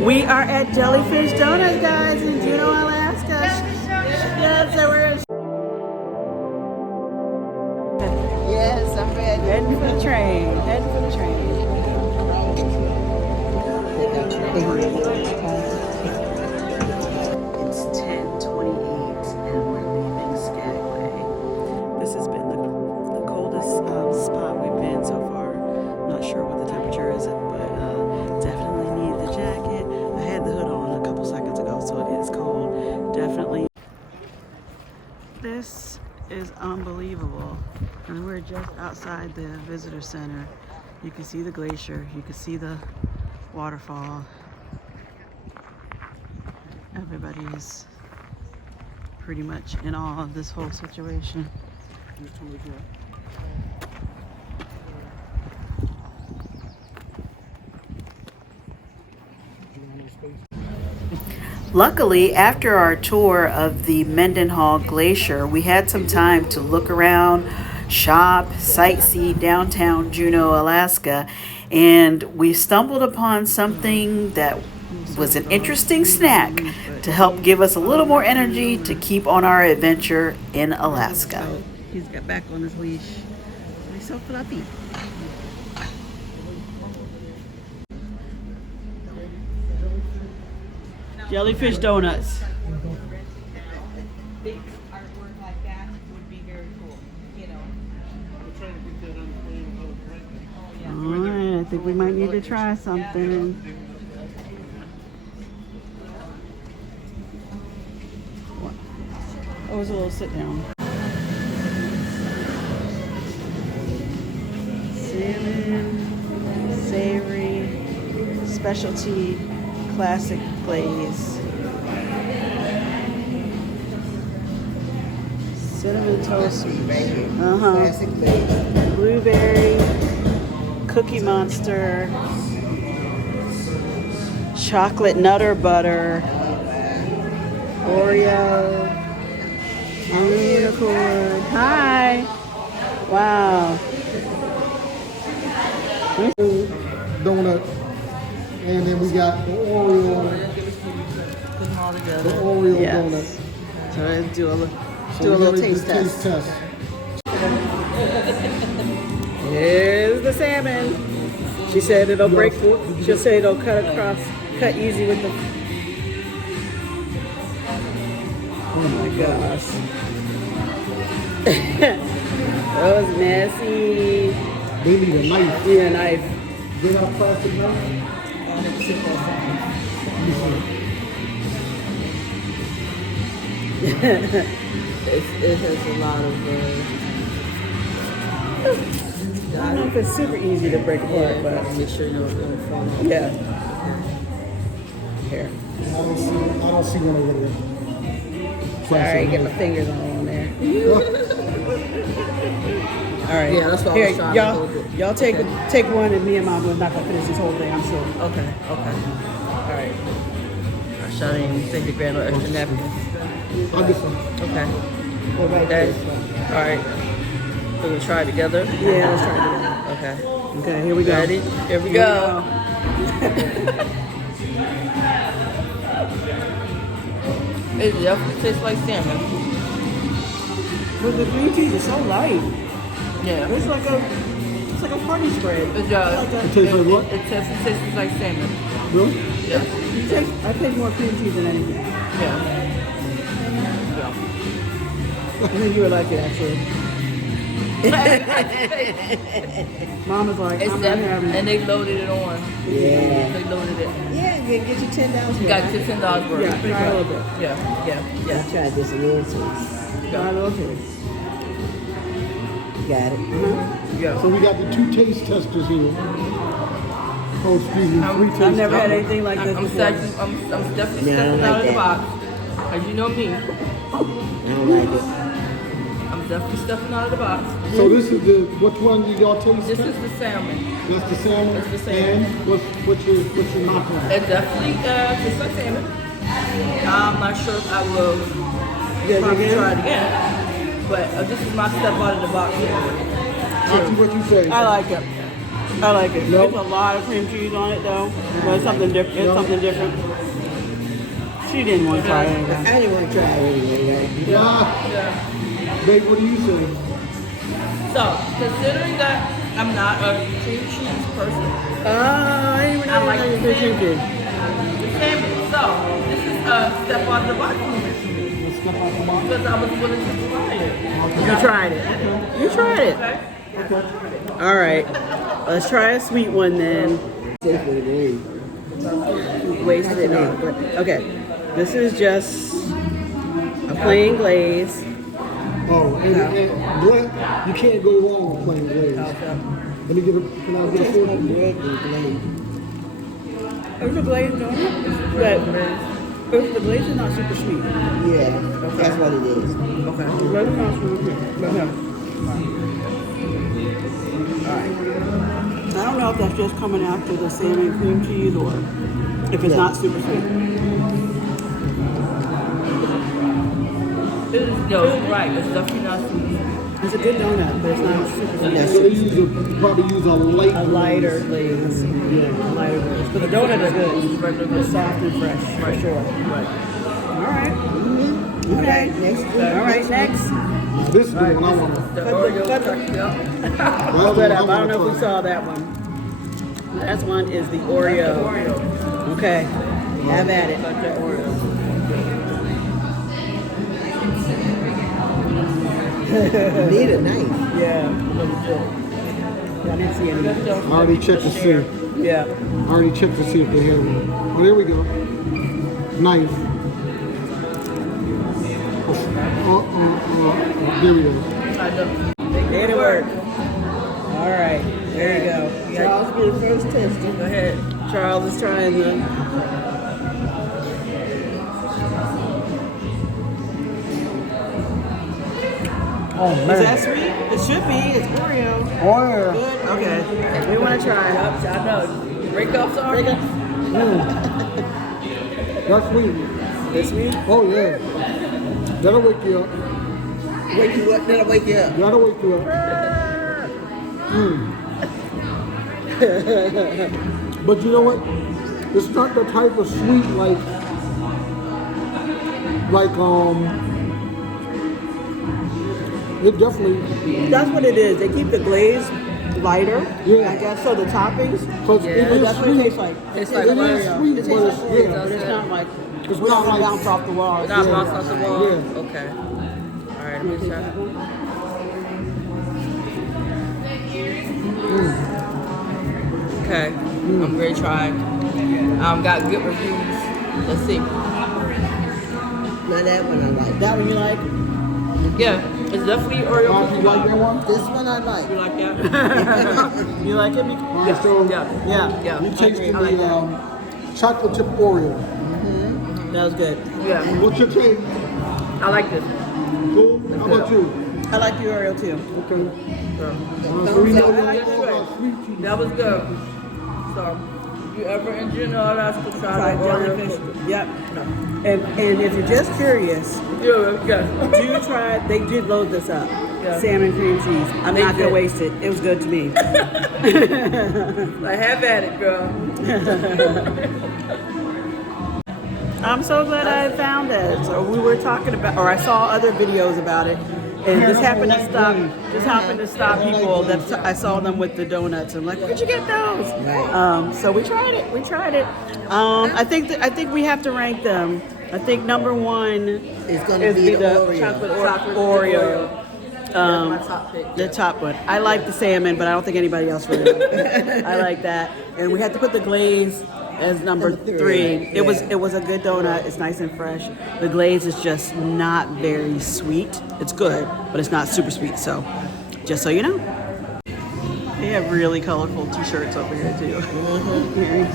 We are at Jellyfish Donuts, guys, in Juneau, Alaska. Yes, so we're Yes, I'm ready. heading for the train. Heading for the train. It's 10:28, and we're leaving Skagway. This has been the coldest spot we've been so far. Not sure what the temperature is, but definitely need the jacket. I had the hood on a couple seconds ago, so it is cold. Definitely. This is unbelievable. And we're just outside the visitor center. You can see the glacier, you can see the waterfall. Everybody's pretty much in awe of this whole situation. Luckily, after our tour of the Mendenhall Glacier, we had some time to look around, shop, sightsee downtown Juneau, Alaska, and we stumbled upon something that was an interesting snack to help give us a little more energy to keep on our adventure in Alaska. He's got back on his leash. He's so fluffy. Jellyfish donuts. Big artwork like that would be very cool, you know. Alright, I think we might need to try something. Oh, it was a little sit down. Salmon, savory, specialty, classic glaze. Cinnamon toast. Classic glaze. Blueberry, Cookie Monster, chocolate nutter butter, Oreo, unicorn. Hi. Wow. Donut, and then we got the Oreo. Put them all The together. Oreo Yes. donut. So let's do a little, So do a we little gotta do taste the test. test. Here's the salmon. She said it'll break. She'll say it'll cut across, cut easy with the. Oh my gosh. That was messy. They need a knife. Yeah, knife. They got a plastic knife. It has a lot of. I don't know if it's super easy to break apart, but Make sure you know it's going to fall off. yeah. Here. I don't see one over there. Sorry, get my fingers all on there. All right. Yeah, that's what I Here, was trying to hold it. y'all take one, and me and Mom will not gonna finish this whole thing. I'm sure. Okay. All right. I shot in take the grand extra napkin. I'll get some. Okay. We're right Okay. there. All right. We're going to try it together? Yeah, let's try it together. Okay. Okay, here we go. Ready? Here we go. It definitely tastes like salmon. But the green cheese is so light. Yeah. It's like a party spread. It does. Like It tastes like what? It tastes like salmon. Really? Yeah. I taste more cream cheese than anything. Yeah. Yeah. I think you would like it actually. Mama's like, It's I'm not definitely, having it. and they loaded it on. Yeah. They loaded it. Yeah, you get your $10 You got your $10 worth. Yeah, try a little bit. Yeah. I tried this a little taste. Try a little taste. Got it. Yeah. So we got the two taste testers here. Oh, excuse me, three taste I've never had testers. anything like this I'm before. definitely Yeah, I stepping don't out like of the that. box. As you know me, I don't like it. I'm definitely stepping out of the box. So this is the, which one did y'all taste This test? is the salmon. That's the salmon? That's the salmon. And what's your knockoff? It definitely tastes like salmon. I'm not sure if I will Good probably again? try it again. But this is my step out of the box. Auntie, what you say? I like it. I like it. No. There's a lot of cream cheese on it though, but it's something different. It's something different. She didn't want to try it anyway. I didn't want to try it anyway, right? Yeah. Babe, what do you say? So, considering that I'm not a cream cheese person, I didn't even I like know you the could cream cheese. salmon. So, this is a step on the box for me. Let's step out the box. Because I was willing to try it. You tried it. You tried it. Okay? All right. Let's try a sweet one then. Safe for the grade. Wasted it all. Okay. This is just a plain glaze. Oh, and black, you can't go wrong with plain glaze. Let me get a, can I get a Taste food? like bread and glaze. There's a glaze on it, but the glaze is not super sweet. Yeah, that's what it is. Okay. The glaze is not super sweet. Okay. Alright. I don't know if that's just coming after the salmon cream cheese or if it's not super sweet. It is, no, it's right. It's definitely not sweet. It's a good donut, but it's not super sweet. That's So they probably use a light. A lighter glaze. Yeah, a lighter glaze. But the donut is good. It's soft and fresh, for sure. Right. Alright. Okay, next. Alright, next. This is the one I want to. The Oreo chocolate. Hold that up. I don't know if we saw that one. Last one is the Oreo. Okay. Have at it. Like that Oreo. You need a knife. Yeah. I didn't see any. I already checked to see. Yeah. I already checked to see if they had one. Oh, there we go. Knife. There we go. Did it work? All right. There you go. Charles be the first tester. Go ahead. Charles is trying the. Oh, Is that sweet? It should be. It's Oreo. Oreo. Good. Okay. We want to try it. Yep, I know. Break off sorry. That's sweet. This sweet? Oh, yeah. That'll wake you up. Wake you up, that'll wake you up. That'll wake you up. But you know what? It's not the type of sweet like it definitely. That's what it is. They keep the glaze lighter. Yeah. I guess so. The toppings. Cause Yeah. it is That's what it sweet. tastes like. It's It like is Oreo. sweet, It but tastes it's like Oreo, yeah. but it's not like It's we not don't like bounce off the walls. Not Yeah. bounce off the wall? Yeah. Okay. Alright, let me try. Okay. I'm ready to try. Got good reviews. Let's see. Now that one I like. That one you like? Yeah, it's definitely Oreo You cookie like that bar. one? This one I like. You like that? You like it? Alright, so Yeah. Yeah. Yeah. we tasted I like the that. chocolate chip Oreo. That was good. Yeah. What's your take? I like this. Cool. How about you? I like the Oreo too. Okay. Yeah. So we know I we're like talking about this. sweet tea. That was good. So, if you ever in Juneau, Alaska, try Try the Oreo jellyfish. cookie. Yep. And if you're just curious, Yeah. do try. They did load this up. Yeah. Salmon cream cheese. I'm They not gonna did. waste it. It was good to me. Like, have at it, girl. I'm so glad I found it. So we were talking about, or I saw other videos about it, and this happened to stop. This happened to stop people that I saw them with the donuts. I'm like, where'd you get those? So we tried it. We tried it. I think we have to rank them. I think number one It's gonna is be the the Oreo. chocolate Oreo. That's my top pick. The top one. I like the salmon, but I don't think anybody else really does. I like that. And we had to put the glaze as number Number 3. three. It was Yeah. a good donut. It's nice and fresh. The glaze is just not very sweet. It's good, but it's not super sweet. So, just so you know. They have really colorful t-shirts over here too. Here,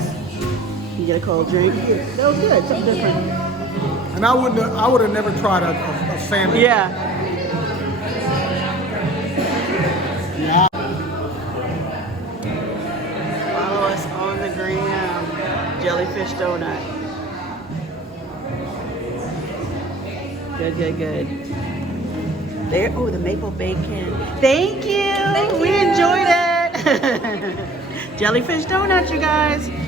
you get a cold drink. That was good. Something different. And I would have never tried a salmon. Yeah. Follow us on the gram. Jellyfish donut. Good. There. Oh, the maple bacon. Thank you. We enjoyed it. Jellyfish donut, you guys.